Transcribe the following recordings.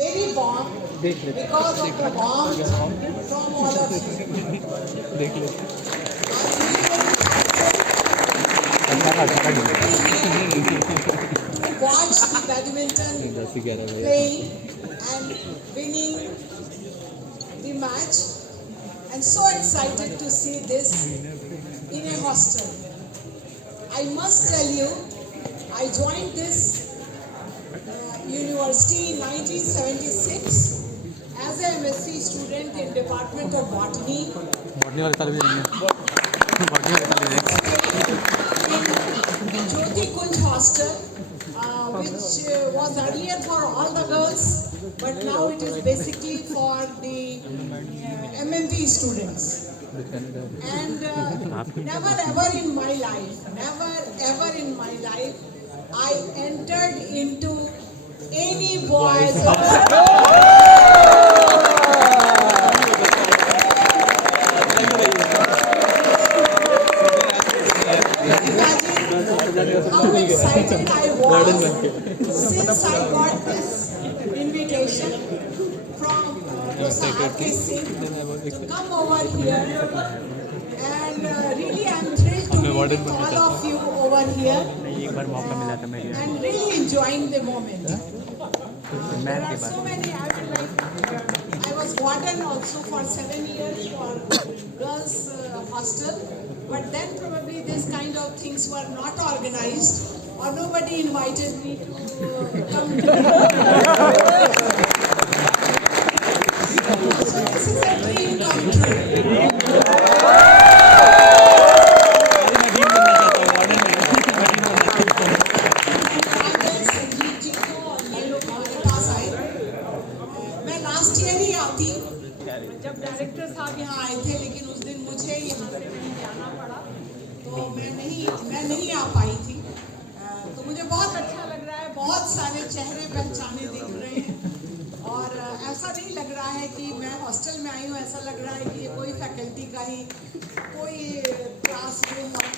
very warm because of the warmth from all of you. To watch the badminton playing and winning the match, and so excited to see this in a hostel. I must tell you, I joined this university in 1976 as a MSc student in Department of Botany. In Jyoti Kunj hostel, which was earlier for all the girls, but now it is basically for the MMV students. And never ever in my life, I entered into any boys. How excited I was since I got this invitation from R.K. Singh to come over here, and really I'm thrilled to meet all of you over here and really enjoying the moment. There are so many. I was warden also for 7 years for girls hostel, but then probably this kind of things were not organized or nobody invited me to come to so this is a dream come true. जब director साहब यहाँ आए थे, लेकिन उस दिन मुझे यहाँ से कहीं जाना पड़ा, तो मैं नहीं आ पाई थी। तो मुझे बहुत अच्छा लग रहा है, बहुत सारे चेहरे पहचाने दिख रहे हैं, और ऐसा नहीं लग रहा है कि मैं हॉस्टल में आई हूँ, ऐसा लग रहा है कि ये कोई फैकल्टी का ही कोई क्लास रूम है।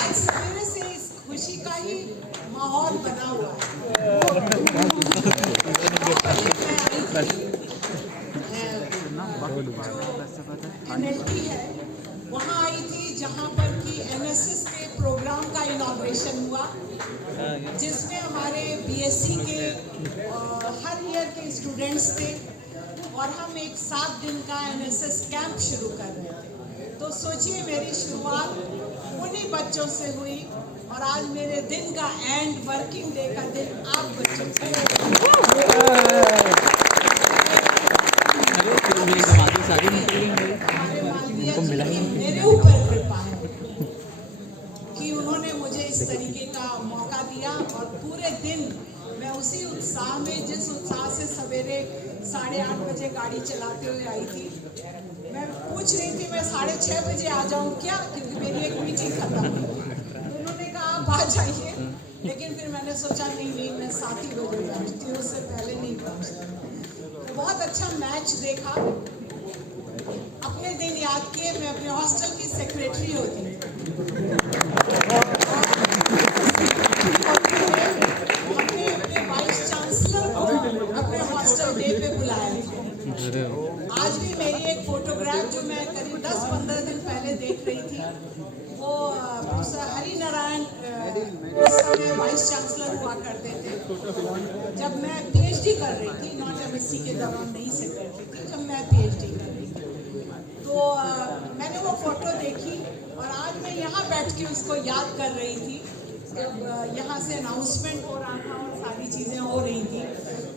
आज सवेरे से इस खुशी का ही माहौल बना हुआ है। NLT है, वहाँ आई थी जहाँ पर कि NSS के प्रोग्राम का इनॉग्रेशन हुआ, जिसमें हमारे BSc के हर ईयर के स्टूडेंट्स थे, और हम एक 7 दिन का NSS कैंप शुरू कर रहे थे। तो सोचिए मेरी शुरुआत उन्हीं बच्चों से हुई, और आज मेरे दिन का एंड वर्किंग डे का दिन आप बच्चों से मेरे ऊपर कृपा है कि उन्होंने मुझे इस तरीके का मौका दिया, और पूरे दिन मैं उसी उत्साह में, जिस उत्साह से सवेरे 8:30 बजे गाड़ी चलाते हुए आई थी, मैं पूछ रही थी मैं 6:30 बजे आ जाऊं क्या, क्योंकि मेरी एक मीटिंग खत्म हुई। आप आ जाइए, लेकिन फिर मैंने सोचा नहीं मैं 7 ही बजे बैठती हूँ, उससे पहले नहीं पहुँचती। तो बहुत अच्छा मैच देखा, अपने दिन याद किए। मैं अपने हॉस्टल की सेक्रेटरी होती थी, अपने वाइस चांसलर को अपने हॉस्टल डे पे बुलाया था। आज भी मेरी एक फोटोग्राफ जो मैं करीब 10-15 दिन पहले देख रही थी, वो प्रोफेसर हरि नारायण उस समय वाइस चांसलर हुआ करते थे, जब मैं PhD कर रही थी, नॉट MSc के दौरान नहीं सेक्रेटरी थी, जब मैं PhD कर रही थी। तो मैंने वो फोटो देखी, और आज मैं यहाँ बैठ के उसको याद कर रही थी, जब यहाँ से अनाउंसमेंट हो रहा था और सारी चीज़ें हो रही थी,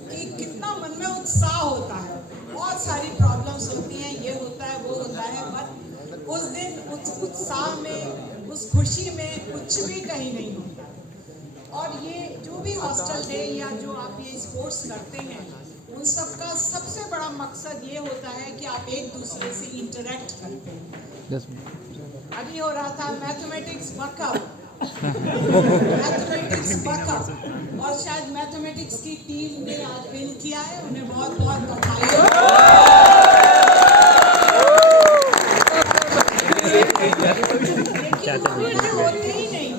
कि कितना मन में उत्साह होता है। बहुत सारी प्रॉब्लम्स होती हैं, ये होता है वो होता है, पर उस दिन उस उत्साह में, उस खुशी में कुछ भी कहीं नहीं होता। और ये जो भी हॉस्टल डे या जो आप ये स्पोर्ट्स करते हैं, उन सब का सबसे बड़ा मकसद ये होता है कि आप एक दूसरे से इंटरेक्ट करते हैं। अभी हो रहा था मैथमेटिक्स बकअप, और शायद मैथमेटिक्स की टीम ने आज विन किया है, उन्हें बहुत बहुत बधाई। होते ही नहीं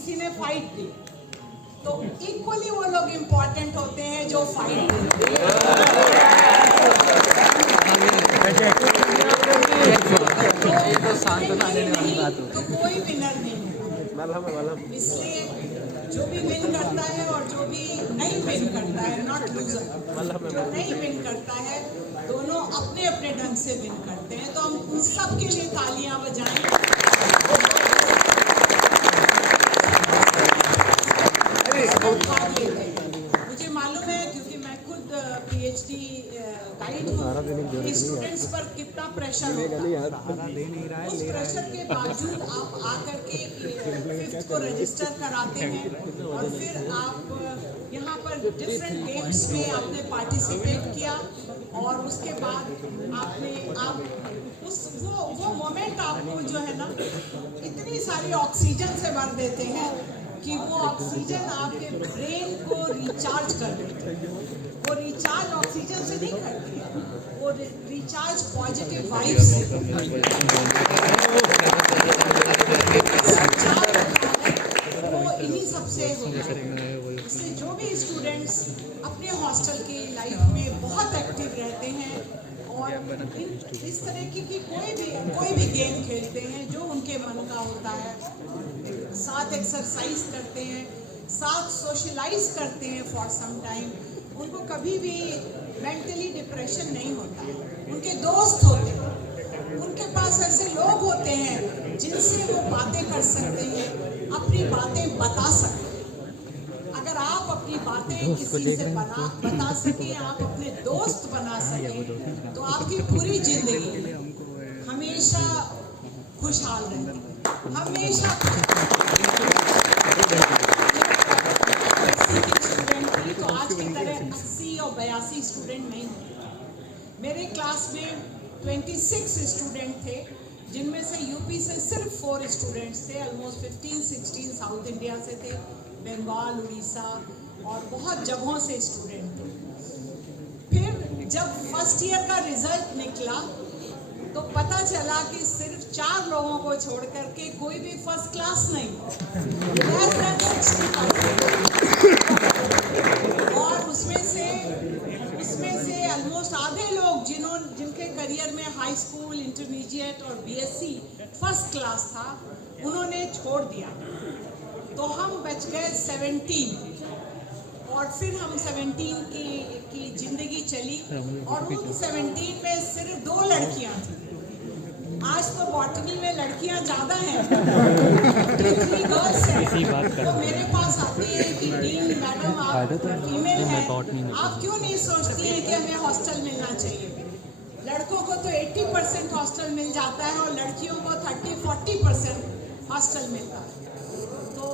किसी ने फाइट दी, तो इक्वली वो लोग इम्पोर्टेंट होते हैं जो फाइट देते हैं। तो कोई विनर नहीं है, इसलिए जो भी विन करता है और जो भी नहीं विन करता है, नॉट लूजर, जो नहीं विन करता है, दोनों अपने अपने ढंग से विन करते हैं। तो हम उन सब के लिए तालियां बजाएं। मुझे मालूम है, क्योंकि मैं खुद PhD गाइड हूँ, स्टूडेंट्स पर कितना प्रेशर होता है। उस प्रेशर के बावजूद आप आकर के 5th को रजिस्टर कराते हैं और फिर आप यहाँ पर डिफरेंट गेम्स में आपने पार्टिसिपेट किया और उसके बाद आप वो मोमेंट आपको जो है ना, इतनी सारी ऑक्सीजन से भर देते हैं कि वो ऑक्सीजन आपके ब्रेन को रिचार्ज कर देती है। वो रिचार्ज ऑक्सीजन से नहीं करती है, वो रिचार्ज पॉजिटिव वाइब्स से। वो इन्हीं सबसे होता है। इसलिए जो भी स्टूडेंट्स अपने हॉस्टल की लाइफ में बहुत एक्टिव रहते हैं और इस तरह की कोई भी गेम खेलते हैं जो उनके मन का होता है, साथ एक्सरसाइज करते हैं, साथ सोशलाइज करते हैं फॉर सम टाइम, उनको कभी भी मेंटली डिप्रेशन नहीं होता है। उनके दोस्त होते हैं, उनके पास ऐसे लोग होते हैं जिनसे वो बातें कर सकते हैं, अपनी बातें बता सकते हैं। अगर आप अपनी बातें किसी से बता सकें, आप अपने दोस्त बना सकें, तो आपकी पूरी जिंदगी हमेशा खुशहाल रहेगी, हमेशा। तो आज की तरह 80 और 82 स्टूडेंट नहीं होते। मेरे क्लास में 26 स्टूडेंट थे, जिनमें से यूपी से सिर्फ 4 स्टूडेंट्स थे, ऑलमोस्ट 15-16 साउथ इंडिया से थे, बंगाल, उड़ीसा और बहुत जगहों से स्टूडेंट थे। फिर जब फर्स्ट ईयर का रिजल्ट निकला तो पता चला कि सिर्फ 4 लोगों को छोड़ करके कोई भी फर्स्ट क्लास नहीं, और उसमें से ऑलमोस्ट आधे लोग जिनके करियर में हाई स्कूल, इंटरमीडिएट और BSc फर्स्ट क्लास था, उन्होंने छोड़ दिया। तो हम बच गए 17 और फिर हम 17 की जिंदगी चली और उन 17 में सिर्फ 2 लड़कियां थी। आज तो बॉटनी में लड़कियां ज्यादा हैं, 3 गर्ल्स हैं। तो मेरे पास आती है कि डीन मैडम आप फीमेल हैं, आप क्यों नहीं सोचती हैं कि हमें हॉस्टल मिलना चाहिए? लड़कों को तो 80% हॉस्टल मिल जाता है और लड़कियों को 30-40% हॉस्टल मिलता है। तो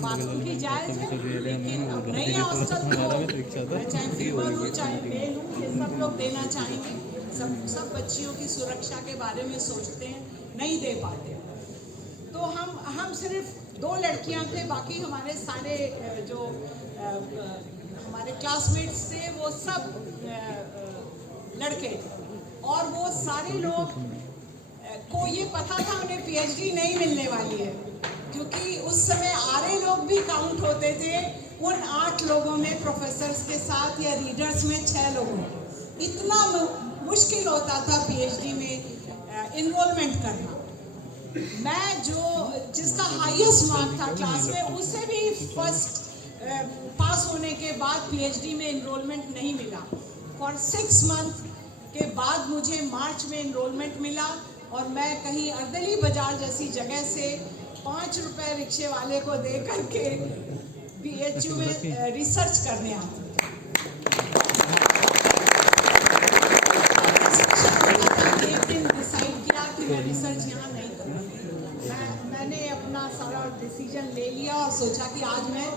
बात उनकी जायज़ है, लेकिन अब नहीं है हॉस्टल तो चाहे फीमेल हो चाहे मेल हो, ये सब लोग देना चाहेंगे। सब बच्चियों की सुरक्षा के बारे में सोचते हैं, नहीं दे पाते। तो हम सिर्फ 2 लड़कियां थे, बाकी हमारे सारे जो हमारे क्लासमेट्स थे वो सब लड़के थे। और वो सारे लोग को ये पता था उन्हें PhD नहीं मिलने वाली है, क्योंकि उस समय आरे लोग भी काउंट होते थे उन 8 लोगों में, प्रोफेसर्स के साथ या रीडर्स में 6 लोगों। इतना मुश्किल होता था PhD में इनरोलमेंट करना। मैं जिसका हाईएस्ट मार्क था क्लास में, उससे भी फर्स्ट पास होने के बाद PhD में इनरोलमेंट नहीं मिला। फॉर 6 मंथ के बाद मुझे मार्च में इनरोलमेंट मिला और मैं कहीं अर्दली बाजार जैसी जगह से 5 रुपए रिक्शे वाले को दे करके BHU में रिसर्च करने आती। एक दिन डिसाइड किया कि मैं रिसर्च यहाँ नहीं करूँगी। मैंने अपना सारा डिसीजन ले लिया और सोचा कि आज मैं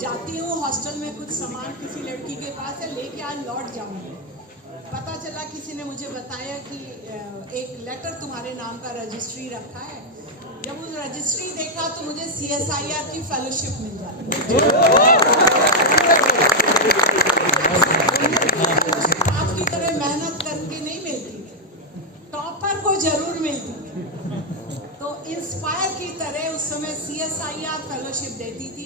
जाती हूँ हॉस्टल में, कुछ सामान किसी लड़की के पास है, लेके आज लौट जाऊँगी। पता चला किसी ने मुझे बताया कि एक लेटर तुम्हारे नाम का रजिस्ट्री रखा है। जब उस रजिस्ट्री देखा तो मुझे CSIR की फेलोशिप मिल जाती। आपकी तरह मेहनत करके नहीं मिलती, टॉपर को जरूर मिलती। तो इंस्पायर की तरह उस समय CSIR फेलोशिप देती थी।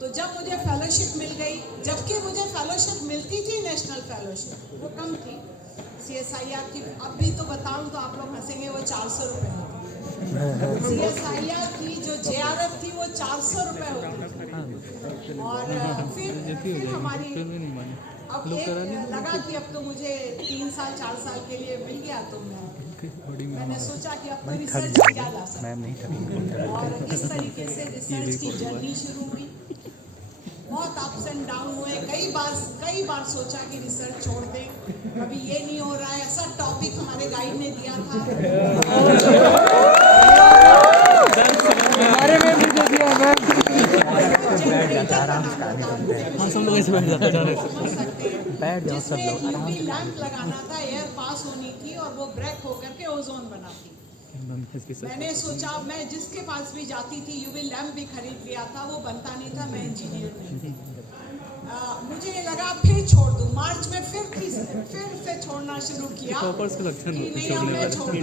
तो जब मुझे फेलोशिप मिल गई, जबकि मुझे फेलोशिप मिलती थी नेशनल फेलोशिप, वो कम थी CSIR की। अब भी तो बताऊं तो आप लोग हंसेंगे, वो 400 रुपये होती। CSIR की जो JRF थी वो 400 रुपये होती। और फिर हमारी अब एक लगा कि अब तो मुझे 3 साल 4 साल के लिए मिल गया, तो मैंने सोचा कि अब तो रिसर्च किया जा सकता है। और इस तरीके से रिसर्च की जर्नी शुरू हुई। बहुत अप्स एंड डाउन हुए, कई बार सोचा कि रिसर्च छोड़ दें, अभी ये नहीं हो रहा है। ऐसा टॉपिक हमारे गाइड ने दिया था, हमारे में भी दे दिया मैम। हम सब लोग ऐसे बैठ जाते हैं, जिसमें UV लैंप लगाना था, एयर पास होनी थी और वो ब्रेक होकर के ओजोन बनाती। मैंने सोचा, मैं जिसके पास भी जाती थी UV लैंप भी खरीद लिया था, वो बनता नहीं था, मैं इंजीनियर नहीं थी। मुझे लगा फिर छोड़ दूं। मार्च में फिर से छोड़ना शुरू किया कि नहीं अब मैं छोड़ दूं।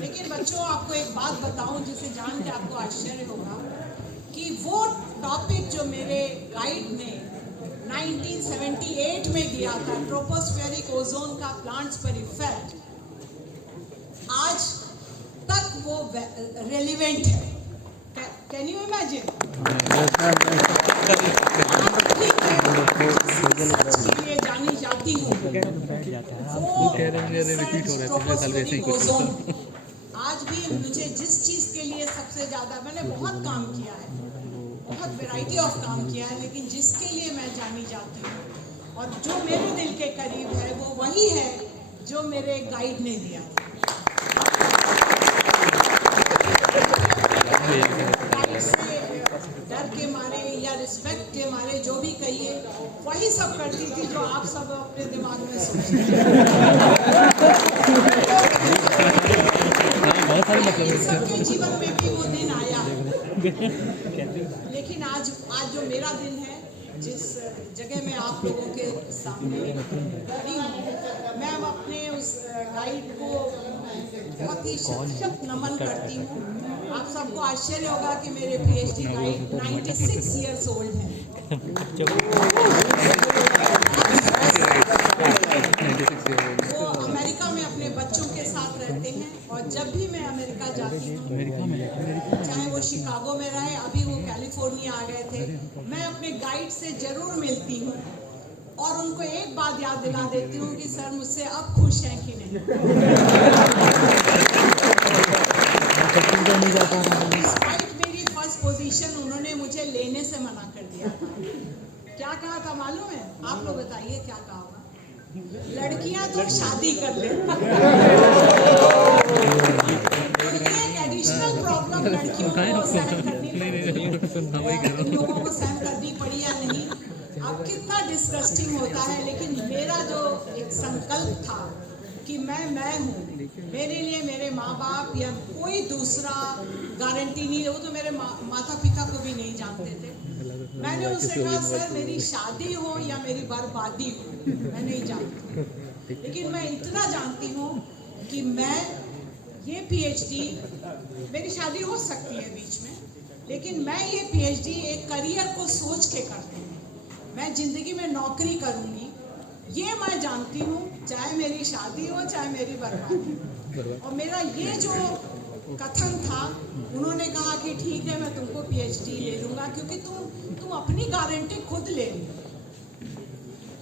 लेकिन बच्चों, आपको एक बात बताऊं जिसे जान के आपको आश्चर्य होगा कि वो टॉपिक जो मेरे गाइड ने 1978 में दिया था, ट्रोपोस्फेरिक ओजोन का प्लांट्स पर इफेक्ट, आज तक वो रेलिवेंट है। Can you imagine? सच के लिए जानी जाती हूँ, वो ट्रोपोस्फेरिक ओजोन। आज भी मुझे जिस चीज के लिए सबसे ज्यादा, मैंने बहुत काम किया है, बहुत वैरायटी ऑफ काम किया है, लेकिन जिसके लिए मैं जानी जाती हूँ और जो मेरे दिल के करीब है, वो वही है जो मेरे गाइड ने दिया। डर के मारे या रिस्पेक्ट के मारे, जो भी कहिए, वही सब करती थी जो आप सब अपने दिमाग में सोचते हैं। सबके जीवन में भी वो दिन आया, लेकिन आज जो मेरा दिन है, जिस जगह में आप लोगों के सामने खड़ी हूँ, मैं अपने उस गाइड को बहुत ही शत नमन करती हूँ। आप सबको आश्चर्य होगा कि मेरे PhD गाइड 96 ईयर्स ओल्ड हैं। वो अमेरिका में अपने बच्चों के साथ रहते हैं, और जब भी मैं अमेरिका जाती हूँ, चाहे वो शिकागो में रहे, अभी वो कैलिफोर्निया आ गए थे, मैं अपने गाइड से जरूर मिलती हूँ और उनको एक बात याद दिला देती हूँ कि सर मुझसे अब खुश हैं कि नहीं। डिस्पाइट मेरी फर्स्ट पोजीशन, उन्होंने मुझे लेने से मना कर दिया था। क्या कहा था मालूम है? आप लोग बताइए क्या कहा होगा? लड़कियां तो शादी कर ले। एक एडिशनल प्रॉब्लम लड़कियों को सहन करनी पड़ी, तुम लोगों को सहन करनी पड़ी या नहीं, अब कितना डिस्गस्टिंग होता है। लेकिन मेरा जो एक संकल्प था कि मैं हूँ, मेरे लिए मेरे माँ बाप या कोई दूसरा गारंटी नहीं है। वो तो मेरे माता पिता को भी नहीं जानते थे। मैंने उनसे कहा, सर मेरी शादी हो या मेरी बर्बादी हो, मैं नहीं जानती, लेकिन मैं इतना जानती हूँ कि मैं ये PhD, मेरी शादी हो सकती है बीच में, लेकिन मैं ये PhD एक करियर को सोच के करती हूँ। मैं जिंदगी में नौकरी करूँगी, ये मैं जानती हूँ, चाहे मेरी शादी हो चाहे मेरी बर्बादी। और मेरा ये जो कथन था, उन्होंने कहा कि ठीक है, मैं तुमको PhD ले लूँगा, क्योंकि तुम अपनी गारंटी खुद ले लो।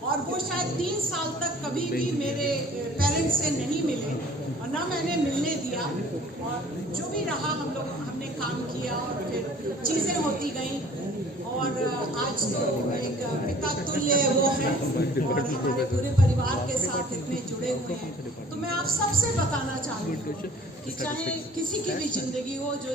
और वो शायद 3 साल तक कभी भी मेरे पेरेंट्स से नहीं मिले और ना मैंने मिलने दिया। और जो भी रहा, हमने काम किया और फिर चीज़ें होती गई, और आज तो एक पिता तुल्य वो हैं और हमारे पूरे परिवार के साथ इतने जुड़े हुए हैं। तो मैं आप सबसे बताना चाहती हूँ कि चाहे किसी की भी जिंदगी हो, जो